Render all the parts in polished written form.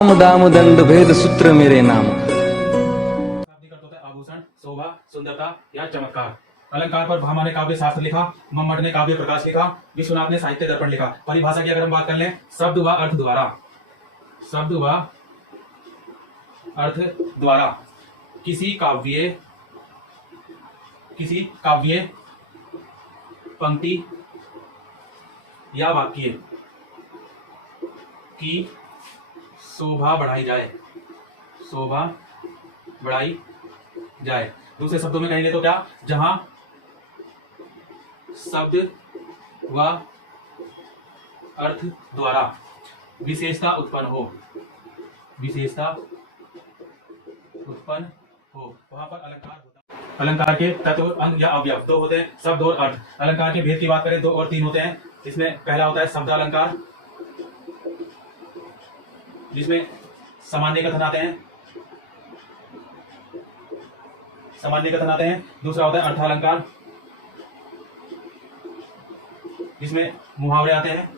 दाम दाम दंड भेद सूत्र मेरे नाम। शाब्दिक अर्थ होता है आभूषण, शोभा, सुंदरता या चमत्कार। अलंकार पर भामा ने काव्य शास्त्र लिखा, मम्मट ने काव्य प्रकाश लिखा, विश्वनाथ ने साहित्य दर्पण लिखा। परिभाषा की अगर हम बात कर लें, शब्द व अर्थ द्वारा, शब्द व अर्थ द्वारा किसी काव्य पंक्ति या वाक्य की शोभा बढ़ाई जाए, शोभा बढ़ाई जाए। दूसरे शब्दों में कहेंगे तो क्या, जहां शब्द व अर्थ द्वारा विशेषता उत्पन्न हो, विशेषता उत्पन्न हो, वहां पर अलंकार होता है। अलंकार के तत्व, अंग या अवयव दो होते हैं, शब्द और अर्थ। अलंकार के भेद की बात करें, 2 और 3 होते हैं। इसमें पहला होता है शब्द अलंकार, जिसमें सामान्य कथन आते हैं, सामान्य कथन आते हैं। दूसरा होता है अर्थालंकार, जिसमें मुहावरे आते हैं,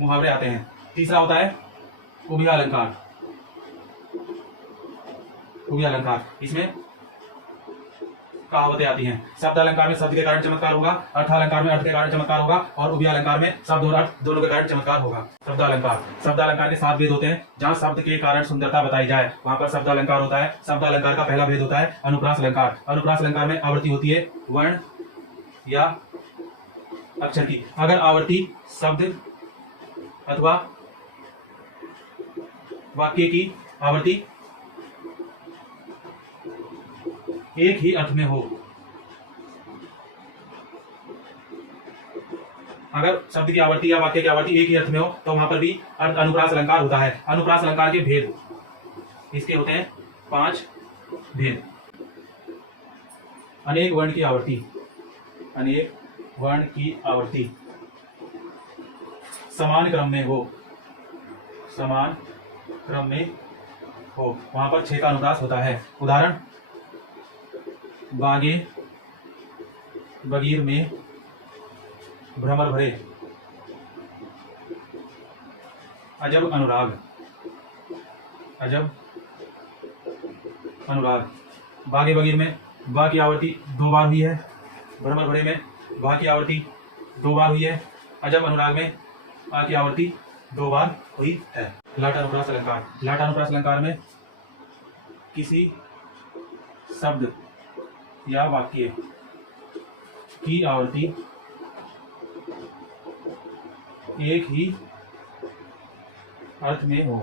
मुहावरे आते हैं। तीसरा होता है उभयालंकार, उभयालंकार, इसमें कहावतें आती हैं। शब्द अलंकार में शब्द के कारण चमत्कार होगा, अर्थालंकार में अर्थ के कारण चमत्कार होगा, और उभयालंकार में शब्द और अर्थ दोनों के कारण चमत्कार होगा। शब्द अलंकार, शब्द अलंकार के 7 भेद होते हैं। जहां शब्द के कारण सुंदरता बताई जाए, वहां पर शब्द अलंकार होता है। शब्द अलंकार का पहला भेद होता है अनुप्रास अलंकार। अनुप्रास अलंकार में आवृत्ति होती है वर्ण या अक्षर की। अगर आवृत्ति शब्द अथवा वाक्य की आवृत्ति एक ही अर्थ में हो, अगर शब्द की आवृत्ति या वाक्य की आवृत्ति एक ही अर्थ में हो, तो वहां पर भी अनुप्रास अलंकार होता है। अनुप्रास अलंकार के भेद इसके होते हैं 5 भेद। अनेक वर्ण की आवृत्ति, अनेक वर्ण की आवृत्ति समान क्रम में हो, समान क्रम में हो, वहां पर 6 का अनुप्रास होता है। उदाहरण, बागे बगीर में भ्रमर भरे, अजब अनुराग, अजब अनुराग। बागे बगीर में बा की आवृत्ति 2 बार हुई है, भ्रमर भरे में बा की आवृत्ति 2 बार हुई है, अजब अनुराग में आ की आवृत्ति 2 बार हुई है। लाटानुप्रास अलंकार, लाटानुप्रास अलंकार में किसी शब्द या वाक्य की आवृत्ति एक ही अर्थ में हो,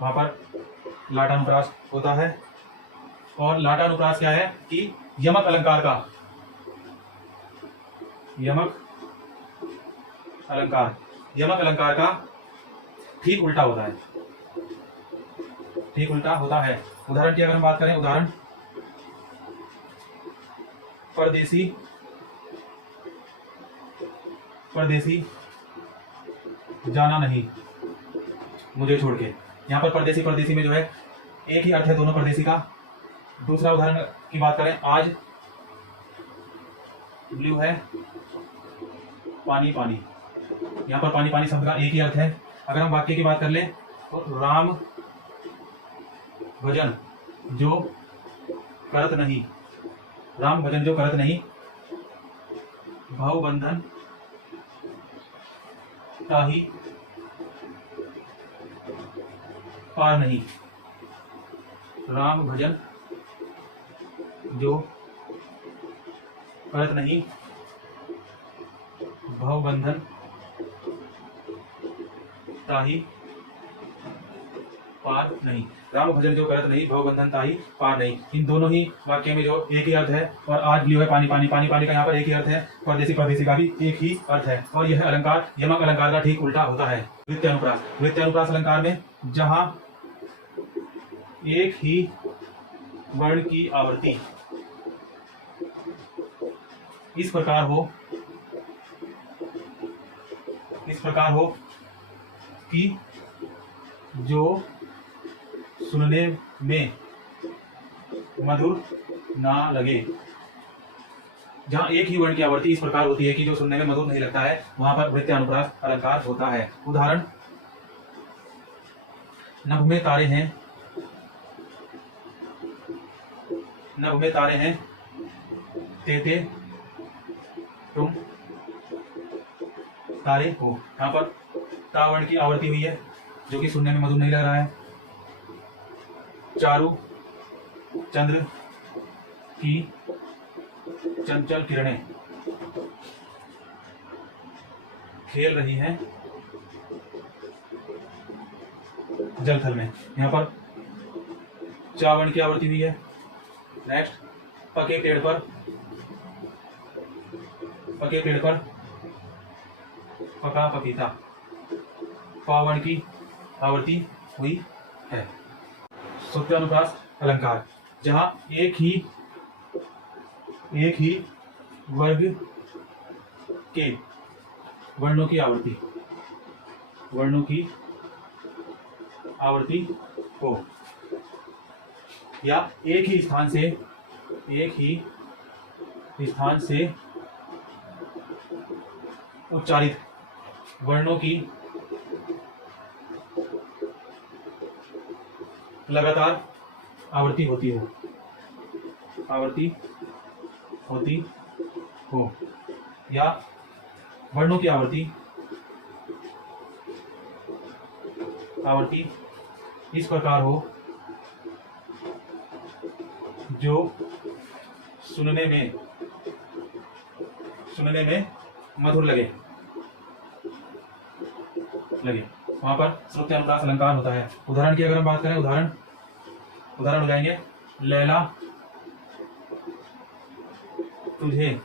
वहां पर लाटानुप्रास होता है। और लाटानुप्रास क्या है कि यमक अलंकार का, यमक अलंकार, यमक अलंकार का ठीक उल्टा होता है, ठीक उल्टा होता है। उदाहरण की अगर हम बात करें, उदाहरण, परदेसी परदेसी जाना नहीं मुझे छोड़ के। यहां पर परदेसी परदेसी में जो है एक ही अर्थ है दोनों परदेसी का। दूसरा उदाहरण की बात करें, आज ब्लू है पानी पानी, यहां पर पानी पानी शब्द का एक ही अर्थ है। अगर हम वाक्य की बात कर लें, तो राम भजन जो करत नहीं, राम भजन जो करत नहीं, भाव बंधन ताही पार नहीं। राम भजन जो करत नहीं, भाव बंधन ताही पार नहीं। राम भजन जो करत नहीं, भव बंधन ताही पार नहीं। इन दोनों ही वाक्य में जो एक ही अर्थ है। और आज ब्लू है पानी पानी, पानी पानी का यहाँ पर एक ही अर्थ है। परदेसी परदेसी का भी एक ही अर्थ है। और यह अलंकार यमक अलंकार का ठीक उल्टा होता है। वृत्ति अनुप्रास, वृत्ति अनुप्रास अलंकार में जहां एक ही वर्ण की आवृत्ति इस प्रकार हो, इस प्रकार हो कि जो सुनने में मधुर ना लगे, जहां एक ही वर्ण की आवृत्ति इस प्रकार होती है कि जो सुनने में मधुर नहीं लगता है, वहां पर वृत्ति अनुप्रास अलंकार होता है। उदाहरण, नभ में तारे हैं, नभ में तारे हैं, तेते तुम तारे हो। यहाँ पर तावर्ण की आवृत्ति हुई है जो कि सुनने में मधुर नहीं लग रहा है। चारु चंद्र की चंचल किरणें खेल रही हैं जलथल में। यहाँ पर चावर्ण की आवृत्ति हुई है। नेक्स्ट, पके पेड़ पर, पके पेड़ पर पका पपीता, पावण की आवृत्ति हुई है। सूत्रानुप्रास अलंकार, जहां एक ही वर्ग के वर्णों की आवृत्ति हो या एक ही स्थान से उच्चारित वर्णों की लगातार आवृत्ति होती हो या वर्णों की आवृत्ति इस प्रकार हो जो सुनने में मधुर लगे। वहां पर श्रुति अनुप्रास अलंकार होता है। उदाहरण की अगर हम बात करें, उदाहरण हो जाएंगे, लैला तुझे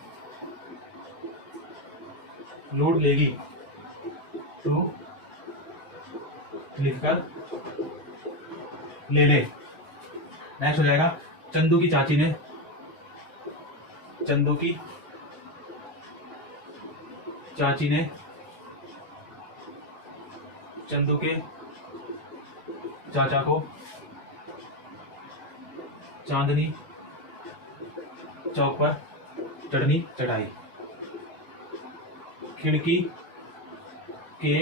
लूट लेगी, तू लिखकर ले ले। नेक्स्ट हो जाएगा, चंदू की चाची ने चंदू के चाचा को चांदनी चौक पर चटनी चटाई। खिड़की के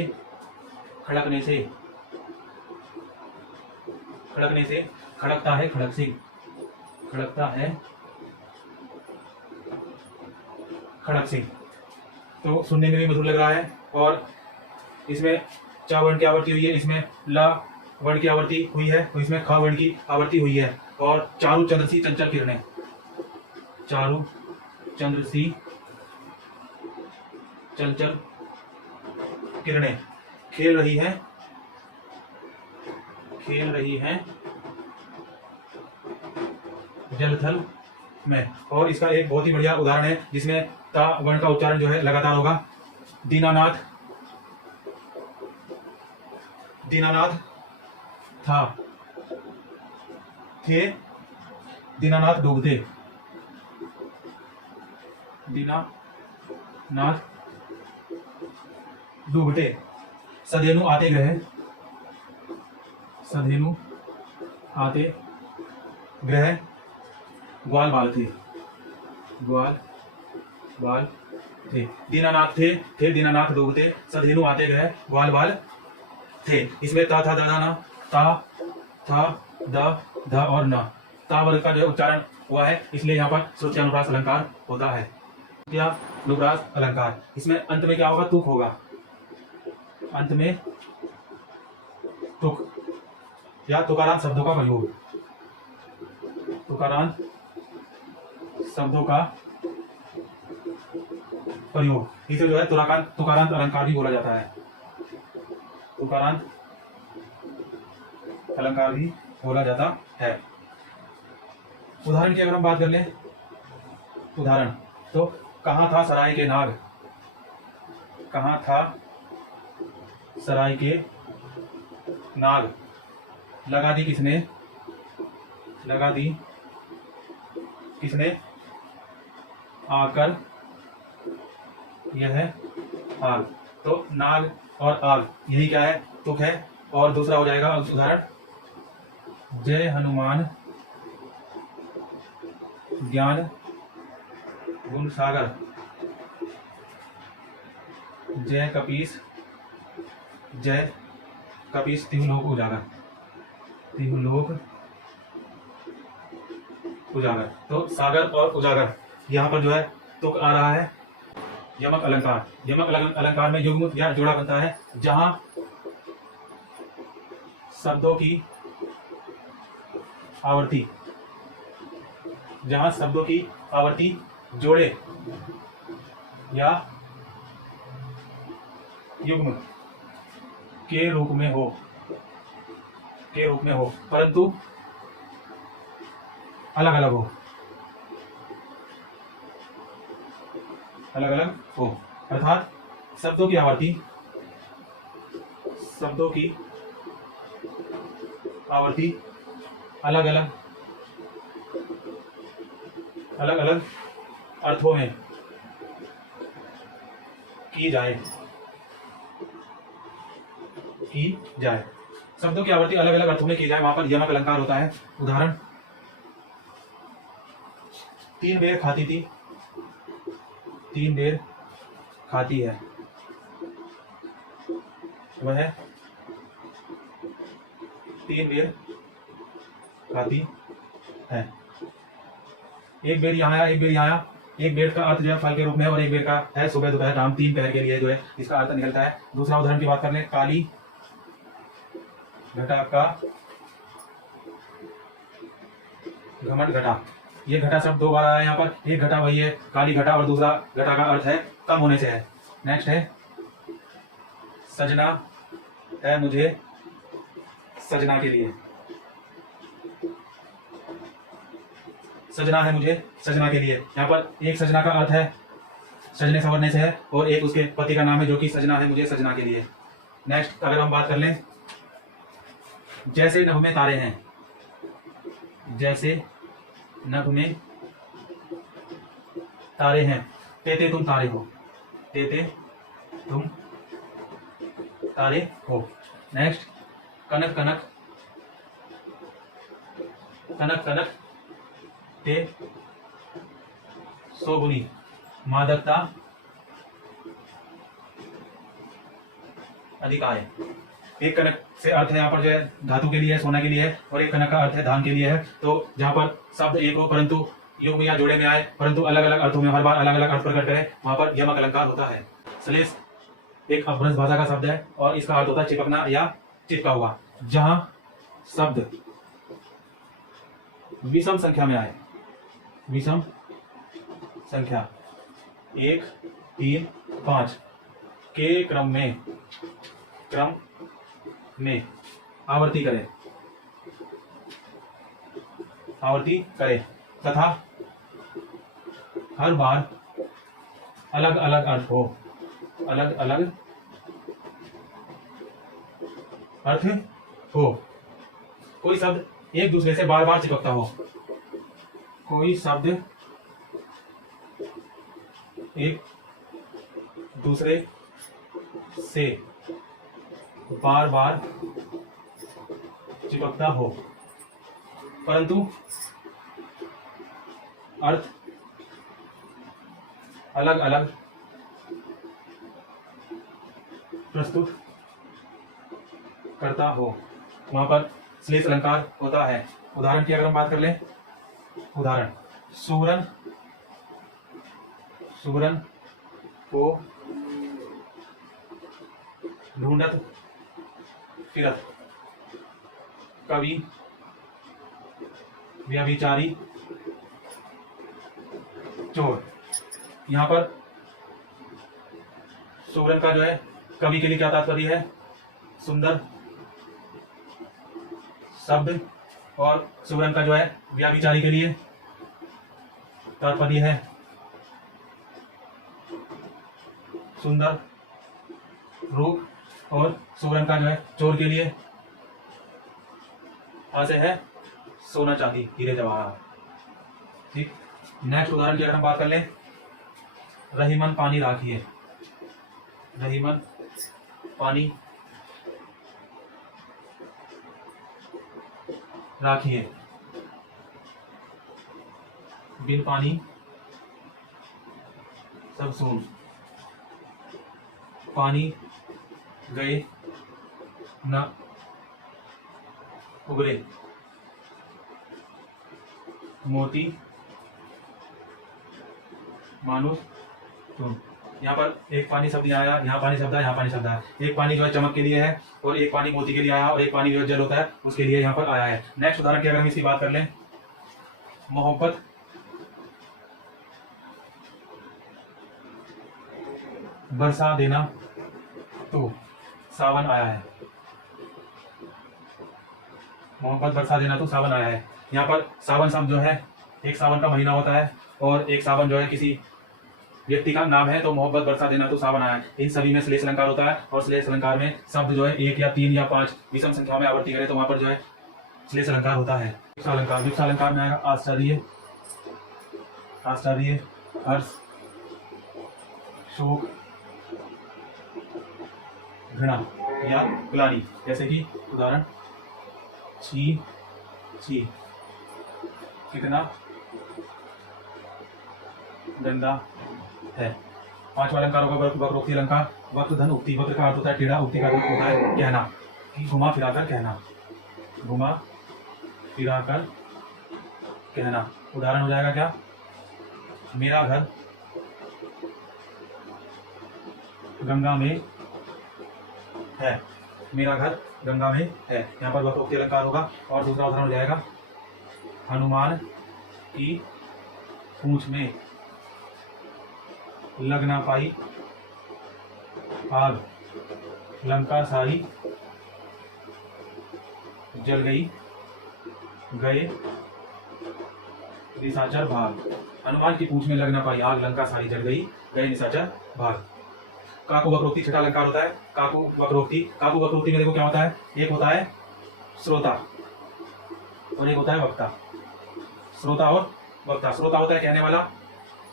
खड़कने से खड़कता है खड़क सिंह। तो सुनने में भी मधुर लग रहा है। और इसमें चा वर्ण की आवृत्ति हुई है, इसमें ला वर्ण की आवृत्ति हुई है, और इसमें खा वर्ण की आवृत्ति हुई है। और चारु चंद्र सी चंचल किरणें, चारु चंद्र सी चंचल किरणें खेल रही हैं जलथल में। और इसका एक बहुत ही बढ़िया उदाहरण है जिसमें ता वर्ण का उच्चारण जो है लगातार होगा। दीनानाथ था, थे, दीनानाथ डूबते, दीनानाथ डूबते। सधेनु आते ग्रह, ग्वाल बाल थे। दीनानाथ थे दीनानाथ डूबते, सधेनु आते ग्रह, ग्वाल बाल थे। इसमें ता था दादा ना, ता था द और न, ता वर्ग का जो उच्चारण हुआ है, इसलिए यहाँ पर श्रुति अनुप्रास अलंकार होता है। क्या अनुप्रास अलंकार, इसमें अंत में क्या होगा, तुक होगा। अंत में तुक या तुकारांत शब्दों का प्रयोग, तुकारांत शब्दों का प्रयोग, इसे जो है तुकारांत अलंकार भी बोला जाता है। तुकारांत अलंकार भी बोला जाता है। उदाहरण की अगर हम बात कर लें, उदाहरण तो कहाँ था सराय के नाग, कहाँ था सराय के नाग, लगा दी किसने आकर यह आग। तो नाग और आग यही क्या है, तुक है। और दूसरा हो जाएगा उदाहरण, जय हनुमान ज्ञान गुण सागर, जय कपीस तिहु लोक उजागर। तिहुलोक उजागर। तो सागर और उजागर यहाँ पर जो है तुक आ रहा है यमक अलंकार। यमक अलंकार में युग्म या जोड़ा बनता है जहां शब्दों की आवर्ती, जहां शब्दों की आवर्ती जोड़े या युग्म के रूप में हो, परंतु अलग अलग हो, अर्थात शब्दों की आवर्ती अलग अलग अर्थों में की जाए। शब्दों की आवर्ती अलग अलग अर्थों में की जाए, वहां पर यमक अलंकार होता है। उदाहरण, 3 बेर खाती थी, 3 बेर खाती है। वह 3 बेर खाती है। एक बेर यहाँ आया, एक बेर यहाँ आया। एक बेर का अर्थ जो है फल के रूप में, और एक बेर का है सुबह दोपहर शाम, 3 पहर के लिए जो है इसका अर्थ निकलता है। दूसरा उदाहरण की बात कर लें, काली घटा का घमंड घटा। ये घटा शब्द 2 बार आया है यहाँ पर। एक घटा वही है काली घटा, और दूसरा घटा का अर्थ है कम होने से है। नेक्स्ट है, सजना है मुझे सजना के लिए। सजना है मुझे सजना के लिए। यहाँ पर एक सजना का अर्थ है सजने संवरने से है, और एक उसके पति का नाम है जो कि सजना है मुझे सजना के लिए। नेक्स्ट अगर हम बात कर लें, जैसे नभ में तारे हैं, जैसे नभ में तारे हैं, तेते तुम तारे हो, तेते तुम तारे हो। नेक्स्ट, कनक कनक कनक कनक ते सोगुनी मादकता अधिक आए। एक कनक से अर्थ है यहाँ पर जो है धातु के लिए है, सोना के लिए है, और एक कनक का अर्थ है धान के लिए है। तो जहाँ पर शब्द एक हो परंतु युग्म या जोड़े में आए, परंतु अलग अलग अर्थों में हर बार अलग अलग अर्थ प्रकट करे, वहां पर यमक अलंकार होता है। श्लेष एक अपभ्रंश भाषा का शब्द है, और इसका अर्थ होता है चिपकना या चिपका हुआ। जहां शब्द विषम संख्या में आए, विषम संख्या 1, 3, 5 के क्रम में आवर्ती करे तथा हर बार अलग अलग अर्थ हो, अलग अलग अर्थ हो। कोई शब्द एक दूसरे से बार बार चिपकता हो, कोई शब्द एक दूसरे से बार बार चिपकता हो, परंतु अर्थ अलग अलग प्रस्तुत करता हो, वहां पर श्लेष अलंकार होता है। उदाहरण की अगर हम बात कर लें, उदाहरण, सुवरन को ढूंढत फिरत कवि व्यभिचारी चोर। यहाँ पर सुवरन का जो है कवि के लिए क्या तात्पर्य है? सुंदर शब्द, और सुवरन का जो है व्यभिचारी के लिए तात्पर्य है सुंदर रूप, और सुवरन का जो है चोर के लिए से है सोना चांदी हीरे जवाहरात। ठीक। नेक्स्ट उदाहरण की अगर हम बात कर लें, रहीमन पानी राखिए, रहीमन पानी राखिए, बिन पानी सब सून, पानी गए न उगरे, मोती, मानुष, तुम। यहाँ पर एक पानी शब्द आया, यहाँ पानी शब्द आया, यहाँ पानी शब्द आया। एक पानी जो है चमक के लिए है और एक पानी मोती के लिए आया और एक पानी जो है जल होता है उसके लिए यहाँ पर आया है। नेक्स्ट उदाहरण की अगर हम इसकी बात कर लें, मोहब्बत, बरसा देना, तो सावन आया है। मोहब्बत बरसा देना तो सावन आया है। यहाँ पर सावन शब्द जो है एक सावन का महीना होता है और एक सावन जो है किसी व्यक्ति का नाम है, तो मोहब्बत बरसा देना तो सावन आया है। इन सभी में श्लेष अलंकार होता है और श्लेष अलंकार में शब्द जो है 1 या 3 या 5 विषम संख्या में आवर्ती करे तो वहां पर जो है श्लेष अलंकार होता है। विवक्षा अलंकार, विवक्षा अलंकार में आएगा आश्चर्य, आश्चर्य, हर्ष, शोक, घृणा या ग्लानि। जैसे कि उदाहरण, छी छी, कितना गंदा है। पांचवा अलंकार होगा वक्रोक्ति अलंकार। वक्र धन उक्ति, वक्र का अर्थ होता है टेढ़ा, उक्ति का अर्थ होता है कहना, घुमा फिराकर कहना, घुमा फिराकर कहना। उदाहरण हो जाएगा क्या, मेरा घर गंगा में है, मेरा घर गंगा में है। यहाँ पर वक्रोक्ति अलंकार होगा। और दूसरा उदाहरण हो जाएगा, हनुमान की पूंछ में लग ना पाई आग, लंका सारी जल गई, गए निशाचर भाग। हनुमान की पूंछ में लग ना पाई आग, लंका सारी जल गई, गए निशाचर भाग। काकु वक्रोक्ति छठा अलंकार होता है। काकु वक्रोक्ति, काकु वक्रोक्ति में देखो क्या होता है, एक होता है श्रोता और एक होता है वक्ता। श्रोता और वक्ता, श्रोता होता है कहने वाला,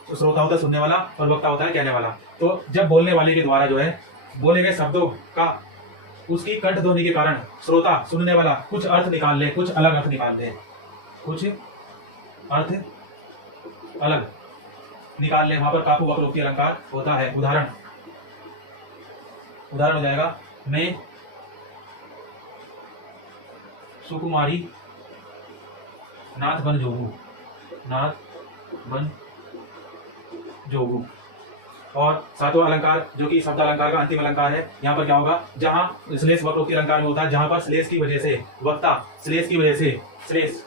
तो श्रोता होता है सुनने वाला और वक्ता होता है कहने वाला। तो जब बोलने वाले के द्वारा जो है बोले गए शब्दों का उसकी कंठ ध्वनि के कारण श्रोता सुनने वाला कुछ अर्थ निकाल ले, कुछ अलग अर्थ निकाल दे, कुछ अर्थ अलग निकाल ले, वहां पर काकु वक्रोक्ति अलंकार होता है। उदाहरण हो जाएगा, मैं सुकुमारी नाथ बन जोगू, नाथ बन जोगू। और सातवां अलंकार जो कि शब्द अलंकार का अंतिम अलंकार है, यहाँ पर क्या होगा, जहां श्लेष वक्रोक्ति अलंकार में होता है, जहां पर श्लेष की वजह से वक्ता, श्लेष की वजह से श्लेष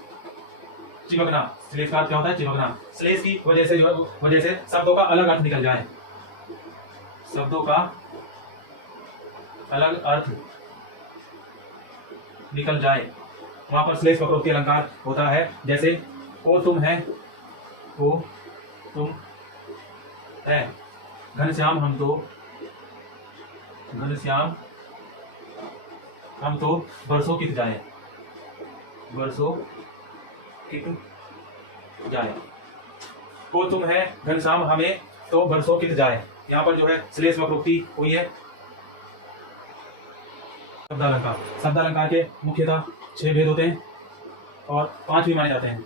चिपकना, श्लेष का अर्थ क्या होता है चिपकना, श्लेष की वजह से शब्दों का अलग अर्थ निकल जाए, शब्दों का अलग अर्थ निकल जाए, वहां पर श्लेष वक्रोक्ति अलंकार होता है। जैसे ओ तुम है, ओ तुम है, घनश्याम हम तो, घनश्याम हम तो बरसों कित जाए, बरसों कित जाए। ओ तुम है, घनश्याम हमें तो बरसों कित जाए। यहाँ पर जो है श्लेष वक्रोक्ति हुई है। शब्दालंकार, शब्दालंकार के मुख्यतः 6 भेद होते हैं और 5 भी माने जाते हैं।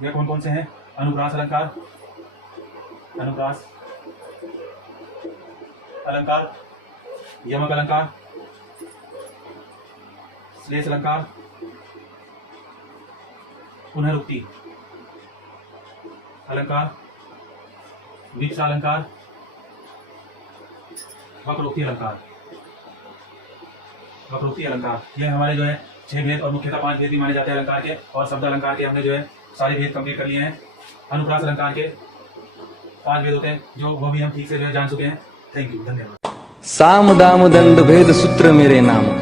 वे कौन कौन से हैं, अनुप्रास अलंकार, अनुप्रास अलंकार, यमक अलंकार, श्लेष अलंकार, पुनरुक्ति अलंकार, विवक्षा अलंकार, वक्रोक्ति अलंकार। वक्रोक्ति अलंकार यह हमारे जो है 6 भेद और मुख्यतः 5 भेद भी माने जाते हैं अलंकार के। और शब्द अलंकार के हमने जो है सारे भेद कंप्लीट कर लिए हैं। अनुप्रास अलंकार के 5 भेद होते हैं जो वो भी हम ठीक से जो है जान चुके हैं। थैंक यू, धन्यवाद। साम दाम दंड भेद सूत्र मेरे नाम।